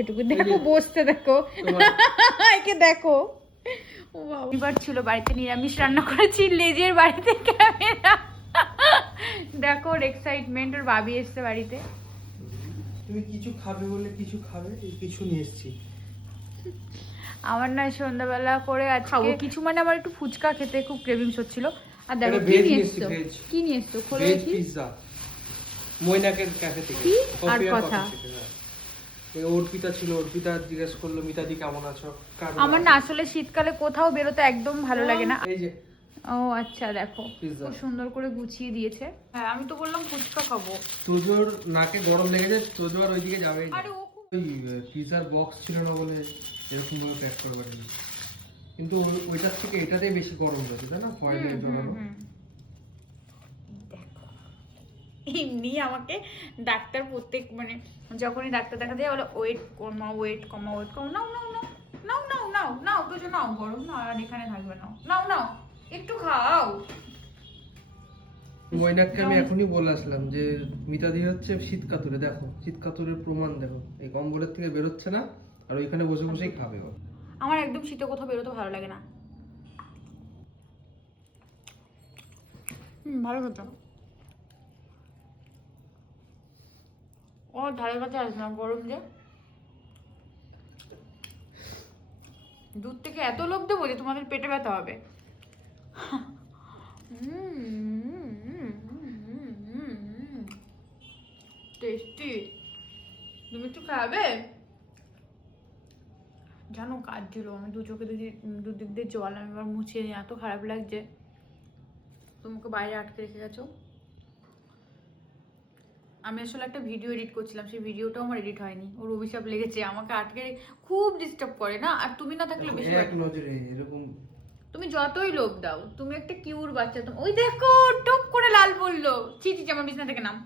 এটুকু দেখো, বসতে দেখো, একে দেখো। ও বাবা, এবার ছিল বাড়িতে নিরামিষ রান্না করেছি, লেজের বাড়িতে ক্যামেরা। দেখো ওর এক্সাইটমেন্ট, ওর ভাবি এসছে বাড়িতে। তুমি কিছু খাবে বলে কিছু খাবে, এই কিছু নিয়ে এসেছি। আমার না সন্ধ্যাবেলা করে খাবো কিছু, মানে আমার একটু ফুচকা খেতে খুব ক্রেভিংস হচ্ছিল। আর দেখো এটা কি ভেজ নিয়ে মিষ্টি, এসছো, ভেজ। কি নিয়ে এসছো, খোলো ভেজ দেখি। পিৎজা ময়নাকের ক্যাফে থেকে। কি? আর কফি কথা। কফি থেকে, হ্যাঁ। এই অর্পিতা ছিল, অর্পিতা জিজ্ঞেস করলো মিতাদি কেমন আছো। আমার না আসলে শীতকালে কোথাও বেরোতে একদম ভালো লাগে না। এই যে ও আচ্ছা, দেখো পিৎজা। খুব সুন্দর করে গুছিয়ে দিয়েছে। হ্যাঁ আমি তো বললাম ফুচকা খাবো। তোজোর নাকে গরম লেগেছে, তোজো আর ওইদিকে যাবেই না। আরে ও খুব ওই পিৎজার বক্স ছিল না বলে এরকম ভাবে প্যাক করে পারেনি, কিন্তু ওইটার থেকে এটাতেই বেশি গরম হয়েছে, তাই না? ফয়েলে জড়ানো। দেখো এমনি আমাকে ডাক্তার প্রত্যেক মানে যখনই ডাক্তার দেখা যায় বলে ওয়েট কমা, ওয়েট কমা, ওয়েট কমা। নাও নাও নাও নাও নাও নাও নাও, তো নাও, গরম না আর এখানে থাকবে, নাও নাও নাও একটু খাও। ময়নাককে আমি এখনই বলে আসলাম যে মিতাদি হচ্ছে শীত কাতুরে, দেখো শীত কাতুরের প্রমাণ দেখো, এই কম্বলের থেকে বেরোচ্ছে না আর ওইখানে বসে বসেই খাবে ও। আমার একদম শীতে কোথাও বেরোতে ভালো লাগে না। ভালো খেতাম। ও ধারে কাছে আসবে না, গরম যে। দুধ থেকে এত লোভ দেবো যে তোমাদের পেটে ব্যথা হবে। টেস্টি। তুমি একটু খাবে? জানো কাজ ছিল, আমি দু চোখে দুদিক দিয়ে জল আমি এবার মুছিয়ে নিই, এত খারাপ লাগছে। তোমাকে বাইরে আটকে রেখে গেছো। আমি আসলে একটা ভিডিও এডিট করছিলাম, সেই ভিডিওটাও আমার এডিট হয়নি, ওর অভিশাপ লেগেছে, আমাকে আটকে খুব ডিস্টার্ব করে না। আর তুমি না থাকলে বেশি এক নজরে এরকম। তুমি যতই লোভ দাও, তুমি একটা কিউর বাচ্চা। ওই দেখো টপ করে লাল পড়লো। চিঠি আমার বিছনা থেকে নাম।